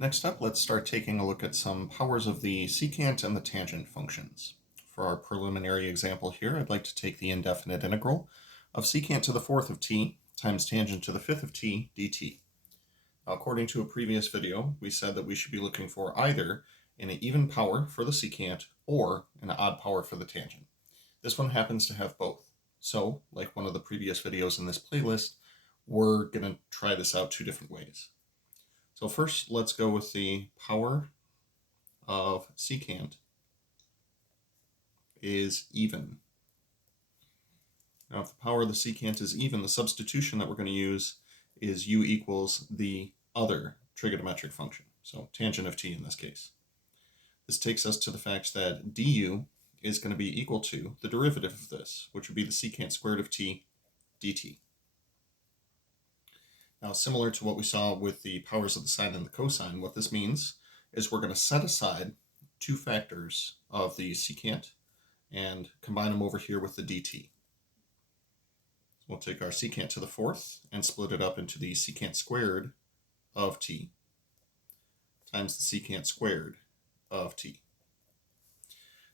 Next up, let's start taking a look at some powers of the secant and the tangent functions. For our preliminary example here, I'd like to take the indefinite integral of secant to the fourth of t times tangent to the fifth of t dt. Now, according to a previous video, we said that we should be looking for either an even power for the secant or an odd power for the tangent. This one happens to have both. So, like one of the previous videos in this playlist, we're going to try this out two different ways. So first, let's go with the power of secant is even. Now, if the power of the secant is even, the substitution that we're going to use is u equals the other trigonometric function, so tangent of t in this case. This takes us to the fact that du is going to be equal to the derivative of this, which would be the secant squared of t dt. Now, similar to what we saw with the powers of the sine and the cosine, what this means is we're going to set aside two factors of the secant and combine them over here with the dt. So we'll take our secant to the fourth and split it up into the secant squared of t times the secant squared of t.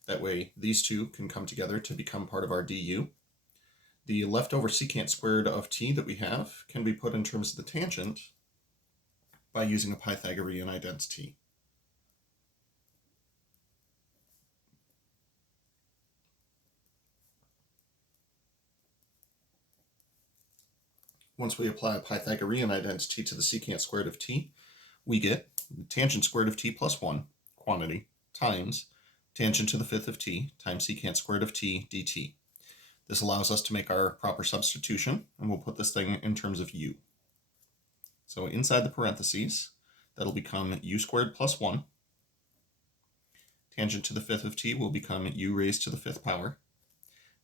That way, these two can come together to become part of our du. The leftover secant squared of t that we have can be put in terms of the tangent by using a Pythagorean identity. Once we apply a Pythagorean identity to the secant squared of t, we get the tangent squared of t plus 1, quantity, times tangent to the fifth of t times secant squared of t dt. This allows us to make our proper substitution, and we'll put this thing in terms of u. So inside the parentheses, that'll become u squared plus 1. Tangent to the fifth of t will become u raised to the fifth power,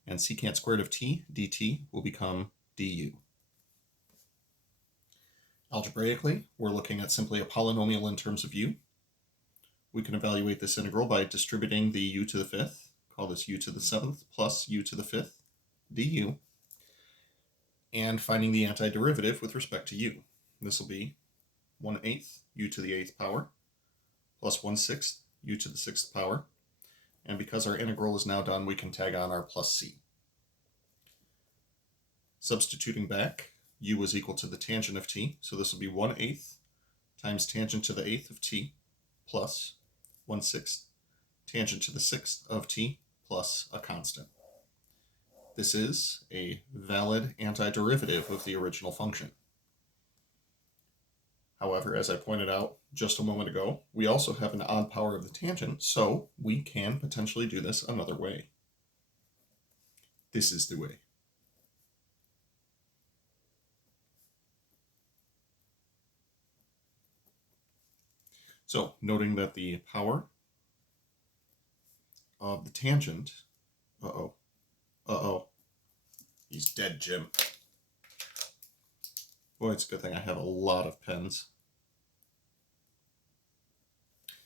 and secant squared of t dt will become du. Algebraically, we're looking at simply a polynomial in terms of u. We can evaluate this integral by distributing the u to the fifth, call this u to the seventh plus u to the fifth du, and finding the antiderivative with respect to u. This will be 1/8 u to the eighth power plus 1/6 u to the sixth power, and because our integral is now done, we can tag on our plus c. Substituting back, u is equal to the tangent of t, so this will be 1/8 times tangent to the eighth of t plus 1/6 tangent to the sixth of t plus a constant. This is a valid antiderivative of the original function. However, as I pointed out just a moment ago, we also have an odd power of the tangent, so we can potentially do this another way. This is the way. So, noting that the power of the tangent, he's dead, Jim. Boy, it's a good thing I have a lot of pens.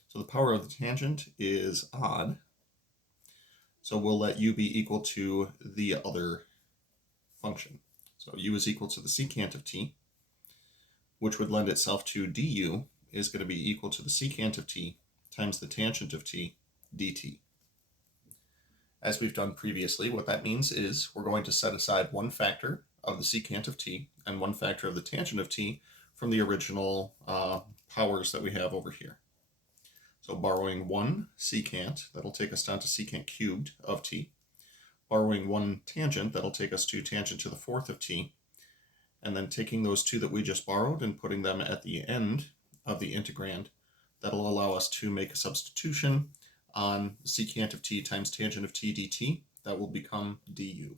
So the power of the tangent is odd, so we'll let u be equal to the other function. So u is equal to the secant of t, which would lend itself to du is going to be equal to the secant of t times the tangent of t dt. As we've done previously, what that means is we're going to set aside one factor of the secant of t and one factor of the tangent of t from the original powers that we have over here. So borrowing one secant, that'll take us down to secant cubed of t. Borrowing one tangent, that'll take us to tangent to the fourth of t. And then taking those two that we just borrowed and putting them at the end of the integrand, that'll allow us to make a substitution on secant of t times tangent of t dt. That will become du.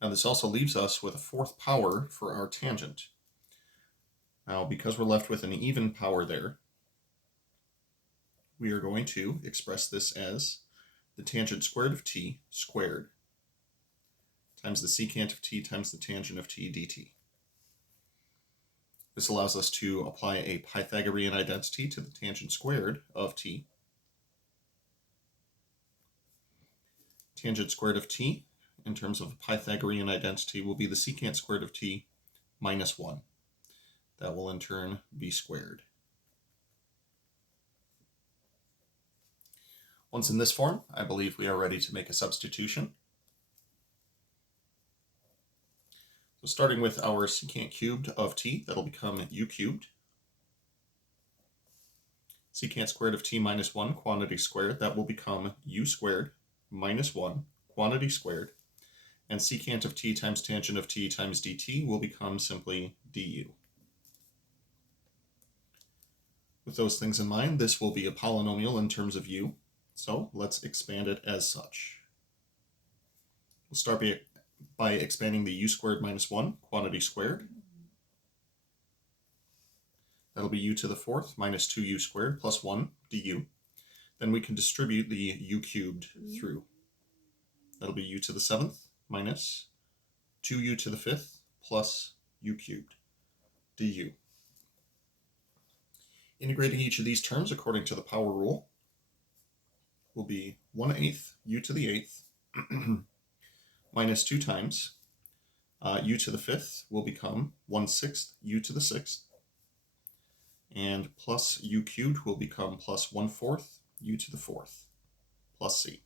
Now this also leaves us with a fourth power for our tangent. Now because we're left with an even power there, we are going to express this as the tangent squared of t squared times the secant of t times the tangent of t dt. This allows us to apply a Pythagorean identity to the tangent squared of t. Tangent squared of t, in terms of a Pythagorean identity, will be the secant squared of t minus 1. That will in turn be squared. Once in this form, I believe we are ready to make a substitution. So starting with our secant cubed of t, that'll become u cubed. Secant squared of t minus 1, quantity squared, that will become u squared minus 1, quantity squared. And secant of t times tangent of t times dt will become simply du. With those things in mind, this will be a polynomial in terms of u, so let's expand it as such. We'll start by expanding the u squared minus 1, quantity squared. That'll be u to the 4th minus 2u squared plus 1 du. Then we can distribute the u cubed through. That'll be u to the 7th minus 2u to the 5th plus u cubed du. Integrating each of these terms according to the power rule will be 1/8 u to the 8th minus 2 times u to the 5th will become 1/6 u to the 6th, and plus u cubed will become plus 1/4 u to the 4th plus c.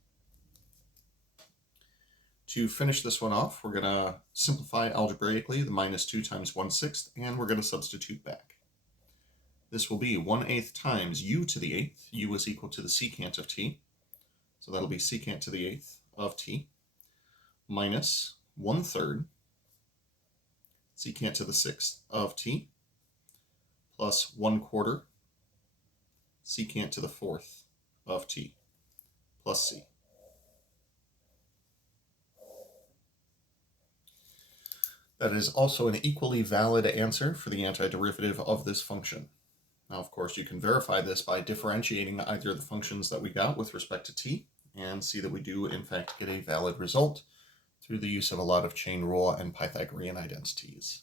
To finish this one off, we're going to simplify algebraically the minus 2 times 1/6, and we're going to substitute back. This will be 1/8 times u to the 8th. U is equal to the secant of t, so that'll be secant to the 8th of t, minus 1/3 secant to the 6th of t, plus 1/4 secant to the 4th of t, plus c. That is also an equally valid answer for the antiderivative of this function. Now, of course, you can verify this by differentiating either of the functions that we got with respect to t, and see that we do, in fact, get a valid result through the use of a lot of chain rule and Pythagorean identities.